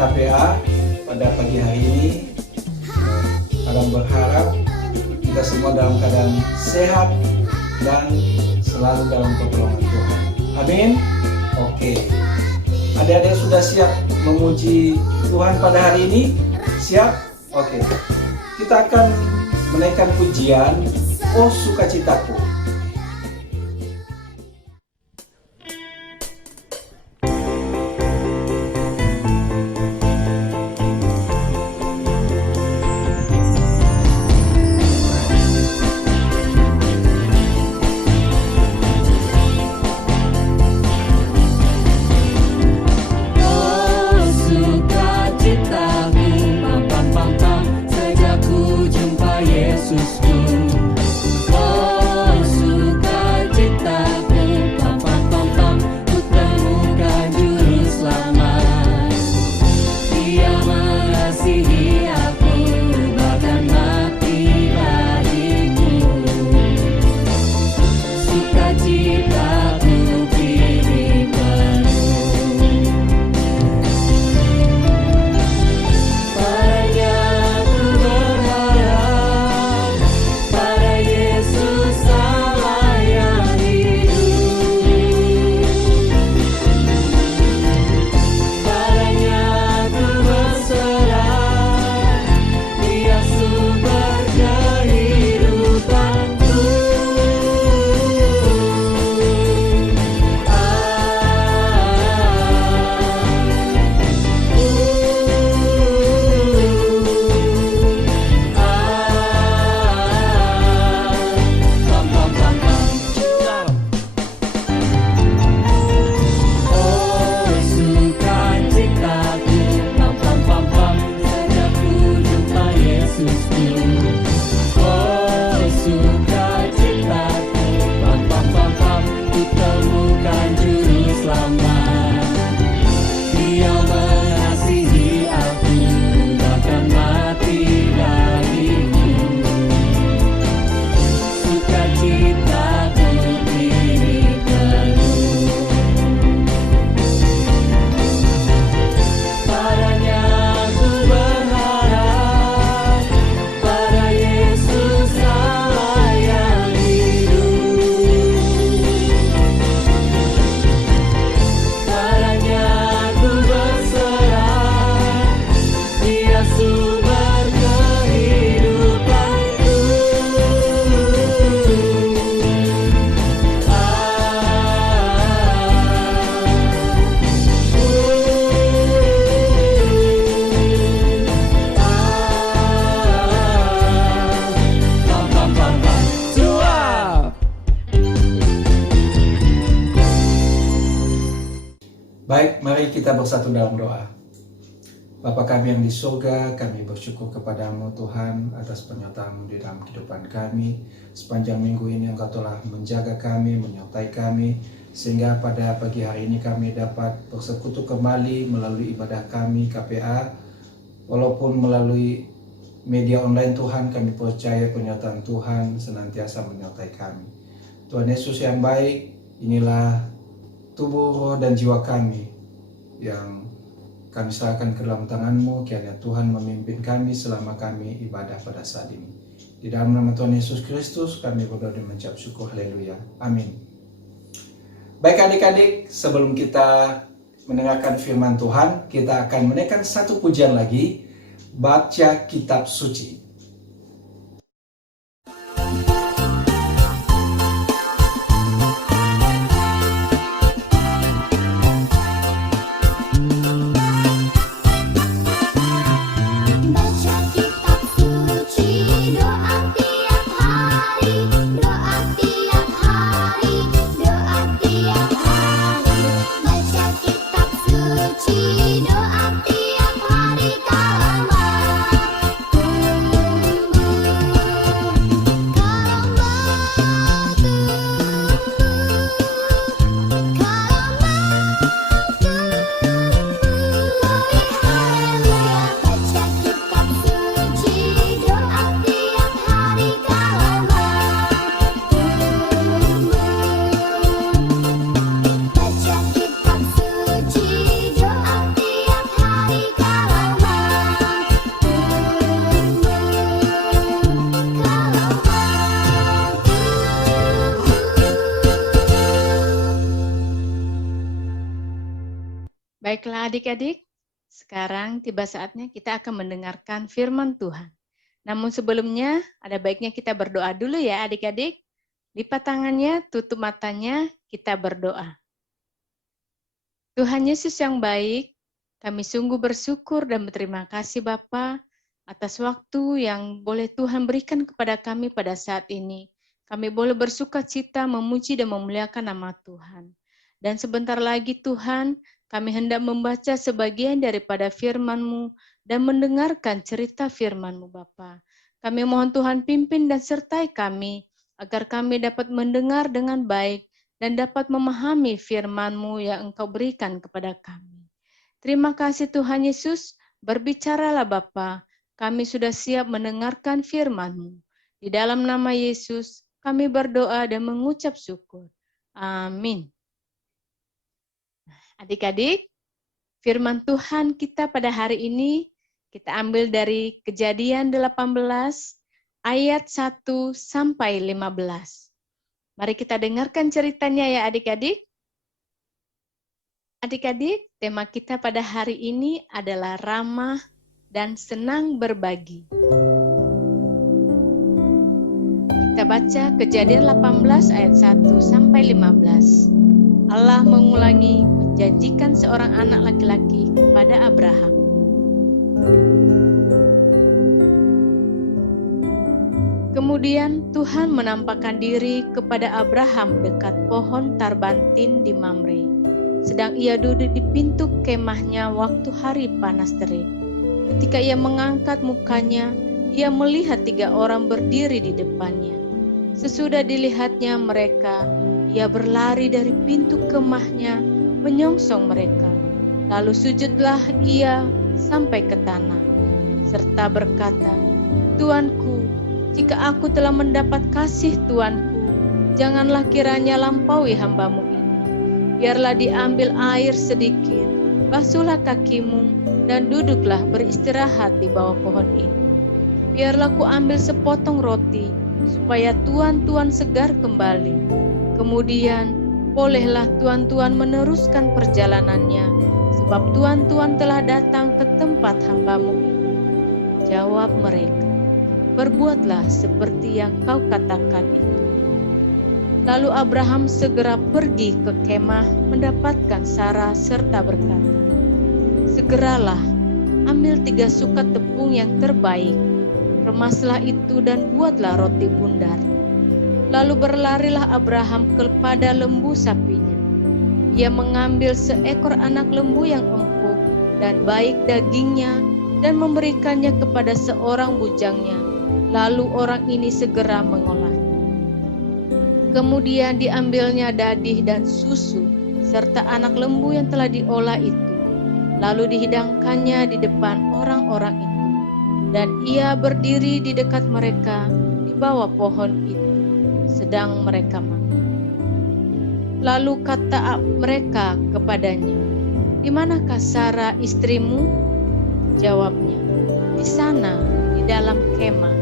KPA pada pagi hari ini. Kalian berharap kita semua dalam keadaan sehat dan selalu dalam pertolongan Tuhan. Amin. Oke. Adik-adik sudah siap memuji Tuhan pada hari ini? Siap? Oke. Kita akan menaikkan pujian "Oh Sukacitaku". Baik, mari kita bersatu dalam doa. Bapa kami yang di surga, kami bersyukur kepadamu Tuhan atas penyertaan-Mu di dalam kehidupan kami. Sepanjang minggu ini Engkau telah menjaga kami, menyertai kami, sehingga pada pagi hari ini kami dapat bersekutu kembali melalui ibadah kami KPA. Walaupun melalui media online Tuhan, kami percaya penyertaan Tuhan senantiasa menyertai kami. Tuhan Yesus yang baik, inilah tubuh, roh, dan jiwa kami yang kami serahkan ke dalam tangan-Mu. Kiranya Tuhan memimpin kami selama kami ibadah pada saat ini. Di dalam nama Tuhan Yesus Kristus kami berdoa dan mengucap syukur. Haleluya. Amin. Baik adik-adik, sebelum kita mendengarkan firman Tuhan, kita akan menaikkan satu pujian lagi, baca kitab suci. Doa tiap hari kala Baiklah adik-adik, sekarang tiba saatnya kita akan mendengarkan firman Tuhan. Namun sebelumnya, ada baiknya kita berdoa dulu ya adik-adik. Lipat tangannya, tutup matanya, kita berdoa. Tuhan Yesus yang baik, kami sungguh bersyukur dan berterima kasih Bapa atas waktu yang boleh Tuhan berikan kepada kami pada saat ini. Kami boleh bersuka cita, memuji dan memuliakan nama Tuhan. Dan sebentar lagi Tuhan, kami hendak membaca sebagian daripada firman-Mu dan mendengarkan cerita firman-Mu Bapa. Kami mohon Tuhan pimpin dan sertai kami, agar kami dapat mendengar dengan baik dan dapat memahami firman-Mu yang Engkau berikan kepada kami. Terima kasih Tuhan Yesus, berbicaralah Bapa, kami sudah siap mendengarkan firman-Mu. Di dalam nama Yesus, kami berdoa dan mengucap syukur. Amin. Adik-adik, firman Tuhan kita pada hari ini, kita ambil dari Kejadian 18, ayat 1 sampai 15. Mari kita dengarkan ceritanya ya adik-adik. Adik-adik, tema kita pada hari ini adalah ramah dan senang berbagi. Kita baca Kejadian 18 ayat 1 sampai 15. Allah mengulangi menjanjikan seorang anak laki-laki kepada Abraham. Kemudian Tuhan menampakkan diri kepada Abraham dekat pohon tarbantin di Mamre. Sedang ia duduk di pintu kemahnya waktu hari panas terik. Ketika ia mengangkat mukanya, ia melihat 3 orang berdiri di depannya. Sesudah dilihatnya mereka, ia berlari dari pintu kemahnya, menyongsong mereka. Lalu sujudlah ia sampai ke tanah, serta berkata, "Tuanku, jika aku telah mendapat kasih Tuanku, janganlah kiranya lampaui hamba-Mu ini. Biarlah diambil air sedikit, basuhlah kakimu, dan duduklah beristirahat di bawah pohon ini. Biarlah ku ambil sepotong roti, supaya tuan-tuan segar kembali. Kemudian, bolehlah tuan-tuan meneruskan perjalanannya, sebab tuan-tuan telah datang ke tempat hamba-Mu ini." Jawab mereka, "Berbuatlah seperti yang kau katakan itu." Lalu Abraham segera pergi ke kemah mendapatkan Sarah serta berkata, "Segeralah, ambil 3 sukat tepung yang terbaik, remaslah itu dan buatlah roti bundar." Lalu berlarilah Abraham kepada lembu sapinya. Ia mengambil seekor anak lembu yang empuk dan baik dagingnya dan memberikannya kepada seorang bujangnya. Lalu orang ini segera mengolahnya. Kemudian diambilnya dadih dan susu serta anak lembu yang telah diolah itu. Lalu dihidangkannya di depan orang-orang itu. Dan ia berdiri di dekat mereka di bawah pohon itu, sedang mereka makan. Lalu kata mereka kepadanya, "Di manakah Sarah istrimu?" Jawabnya, "Di sana, di dalam kemah."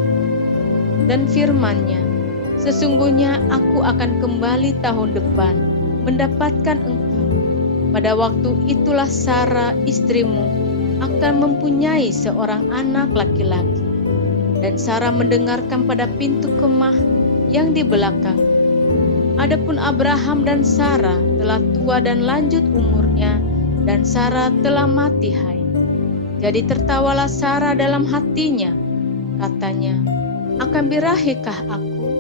Dan firman-Nya, "Sesungguhnya aku akan kembali tahun depan, mendapatkan engkau. Pada waktu itulah Sarah istrimu akan mempunyai seorang anak laki-laki." Dan Sarah mendengarkan pada pintu kemah yang di belakang. Adapun Abraham dan Sarah telah tua dan lanjut umurnya, dan Sarah telah mati haid. Jadi tertawalah Sarah dalam hatinya, katanya, "Akan birahikah aku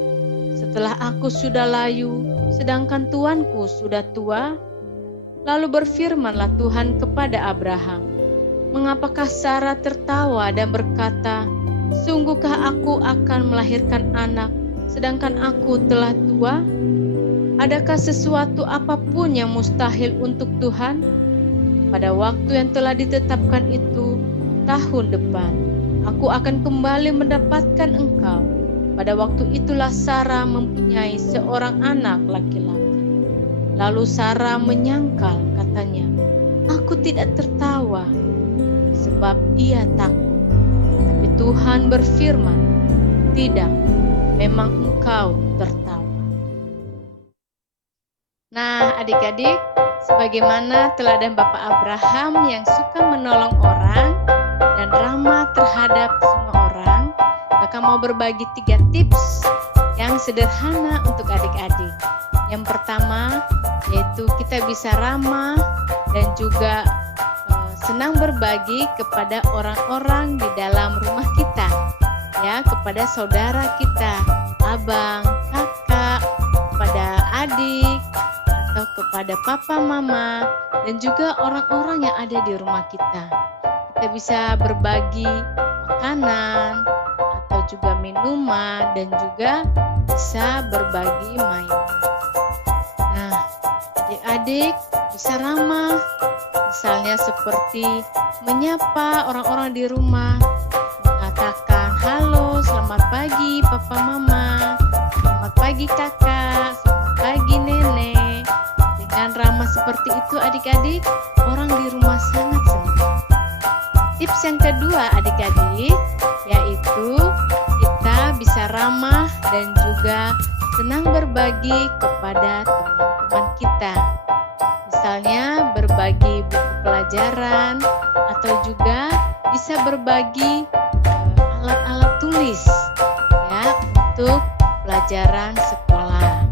setelah aku sudah layu, sedangkan tuanku sudah tua?" Lalu berfirmanlah Tuhan kepada Abraham, "Mengapakah Sarah tertawa dan berkata, sungguhkah aku akan melahirkan anak, sedangkan aku telah tua? Adakah sesuatu apapun yang mustahil untuk Tuhan? Pada waktu yang telah ditetapkan itu, tahun depan, aku akan kembali mendapatkan engkau." Pada waktu itulah Sarah mempunyai seorang anak laki-laki. Lalu Sarah menyangkal, katanya, "Aku tidak tertawa," sebab ia takut. Tapi Tuhan berfirman, "Tidak, memang engkau tertawa." Nah, adik-adik, Sebagaimana teladan Bapak Abraham yang suka menolong orang dan ramah terhadap semua orang, Kakak mau berbagi 3 tips yang sederhana untuk adik-adik. Yang pertama, yaitu kita bisa ramah dan juga senang berbagi kepada orang-orang di dalam rumah kita, ya, kepada saudara kita, abang, kakak, kepada adik, atau kepada papa, mama, dan juga orang-orang yang ada di rumah kita. Kita bisa berbagi makanan atau juga minuman dan juga bisa berbagi mainan. Nah, adik-adik bisa ramah, misalnya seperti menyapa orang-orang di rumah, mengatakan halo, selamat pagi papa mama, selamat pagi kakak, selamat pagi nenek. Dengan ramah seperti itu adik-adik, orang di rumah sangat senang. Tips yang kedua adik-adik, yaitu kita bisa ramah dan juga senang berbagi kepada teman-teman kita. Misalnya berbagi buku pelajaran atau juga bisa berbagi alat-alat tulis, ya, untuk pelajaran sekolah.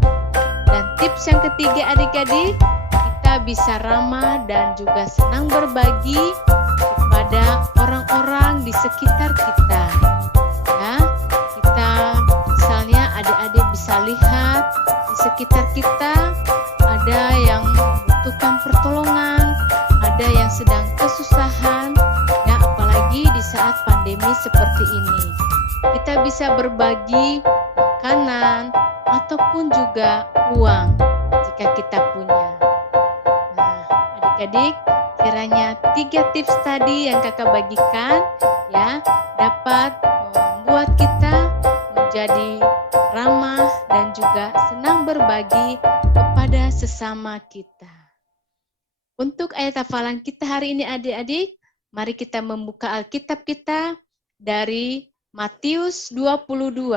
Dan tips yang ketiga adik-adik, kita bisa ramah dan juga senang berbagi kepada orang-orang di sekitar kita. Ya, kita misalnya adik-adik bisa lihat di sekitar kita ada yang membutuhkan pertolongan, ada yang sedang kesusahan, ya, apalagi di saat pandemi seperti ini. Kita bisa berbagi makanan ataupun juga uang jika kita punya. Nah, adik-adik, kiranya 3 tips tadi yang kakak bagikan, ya, dapat membuat kita menjadi ramah dan juga senang berbagi kepada sesama kita. Untuk ayat hafalan kita hari ini adik-adik, mari kita membuka Alkitab kita dari Matius 22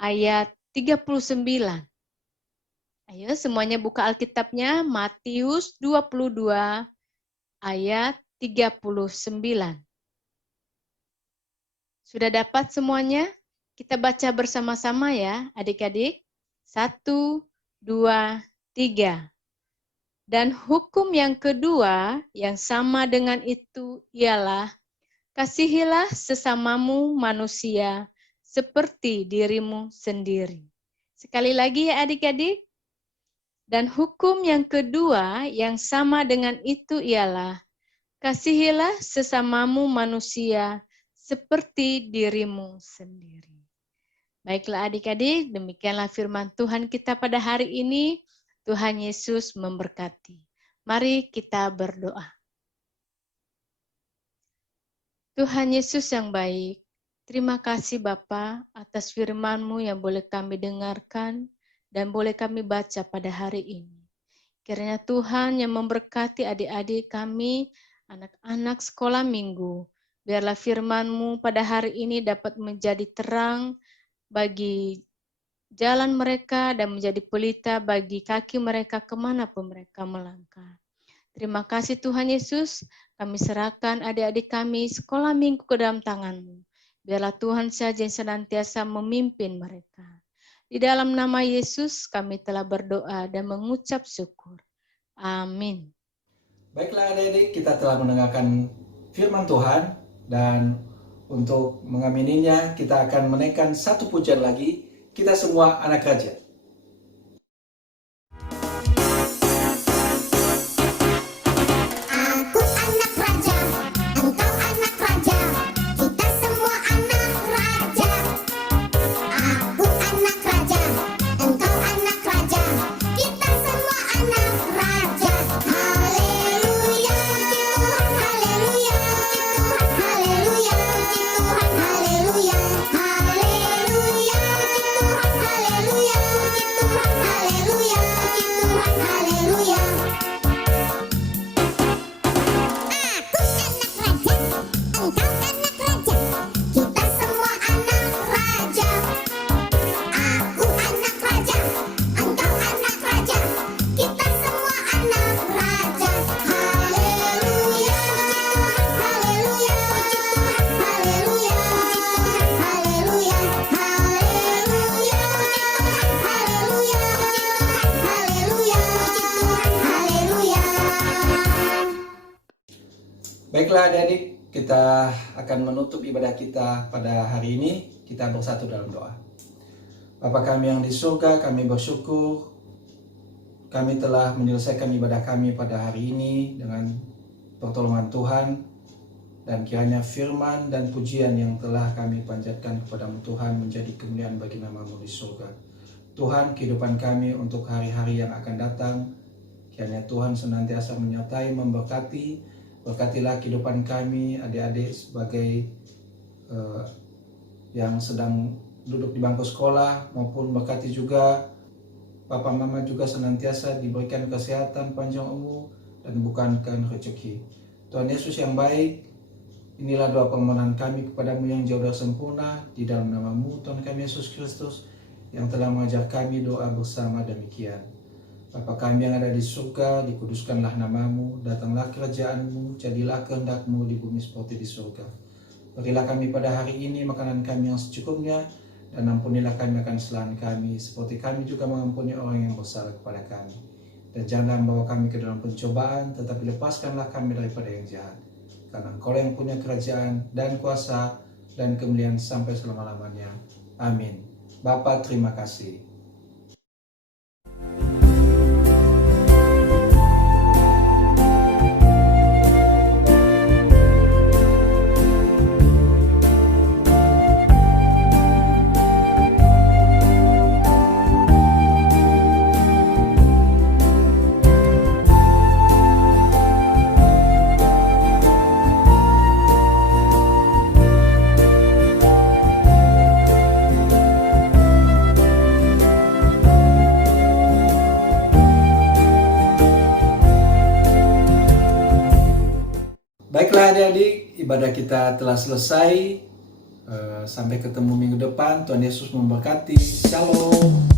ayat 39. Ayo semuanya buka Alkitabnya, Matius 22 ayat 39. Sudah dapat semuanya? Kita baca bersama-sama ya adik-adik. 1, 2, 3. Dan hukum yang kedua yang sama dengan itu ialah, kasihilah sesamamu manusia seperti dirimu sendiri. Sekali lagi ya adik-adik. Dan hukum yang kedua yang sama dengan itu ialah, kasihilah sesamamu manusia seperti dirimu sendiri. Baiklah adik-adik, demikianlah firman Tuhan kita pada hari ini. Tuhan Yesus memberkati. Mari kita berdoa. Tuhan Yesus yang baik, terima kasih Bapa atas firman-Mu yang boleh kami dengarkan dan boleh kami baca pada hari ini. Kiranya Tuhan yang memberkati adik-adik kami, anak-anak sekolah minggu. Biarlah firman-Mu pada hari ini dapat menjadi terang bagi jalan mereka dan menjadi pelita bagi kaki mereka kemanapun mereka melangkah. Terima kasih Tuhan Yesus, kami serahkan adik-adik kami sekolah minggu ke dalam tangan-Mu. Biarlah Tuhan saja yang senantiasa memimpin mereka. Di dalam nama Yesus kami telah berdoa dan mengucap syukur. Amin. Baiklah adik-adik, kita telah mendengarkan firman Tuhan dan untuk mengamininya kita akan menaikkan satu pujian lagi. Kita semua anak raja. Aku anak raja, engkau anak raja, kita semua anak raja. Aku anak raja, engkau anak raja, kita semua anak raja. Haleluya, puji Tuhan, haleluya, puji Tuhan, haleluya, puji Tuhan, haleluya, haleluya, puji Tuhan, haleluya. Baiklah adik-adik, kita akan menutup ibadah kita pada hari ini. Kita bersatu dalam doa. Bapa kami yang di surga, kami bersyukur kami telah menyelesaikan ibadah kami pada hari ini dengan pertolongan Tuhan, dan kiranya firman dan pujian yang telah kami panjatkan kepadamu Tuhan menjadi kemuliaan bagi nama-Mu di surga. Tuhan, kehidupan kami untuk hari-hari yang akan datang, kiranya Tuhan senantiasa menyertai, memberkati. Berkatilah kehidupan kami adik-adik sebagai yang sedang duduk di bangku sekolah, maupun berkati juga Papa Mama juga senantiasa diberikan kesehatan, panjang umur, dan bukankan rezeki. Tuhan Yesus yang baik, inilah doa permohonan kami kepadamu yang jauh dari sempurna, di dalam nama-Mu Tuhan kami Yesus Kristus, yang telah mengajar kami doa bersama demikian. Bapa kami yang ada di surga, dikuduskanlah nama-Mu, datanglah kerajaan-Mu, jadilah kehendak-Mu di bumi seperti di surga. Berilah kami pada hari ini makanan kami yang secukupnya, dan ampunilah kami akan kesalahan kami, seperti kami juga mengampuni orang yang bersalah kepada kami. Dan janganlah membawa kami ke dalam pencobaan, tetapi lepaskanlah kami daripada yang jahat. Karena Engkau yang punya kerajaan dan kuasa dan kemuliaan sampai selama-lamanya. Amin. Bapa, terima kasih. Baiklah adik-adik, ibadah kita telah selesai. Sampai ketemu minggu depan. Tuhan Yesus memberkati. Shalom.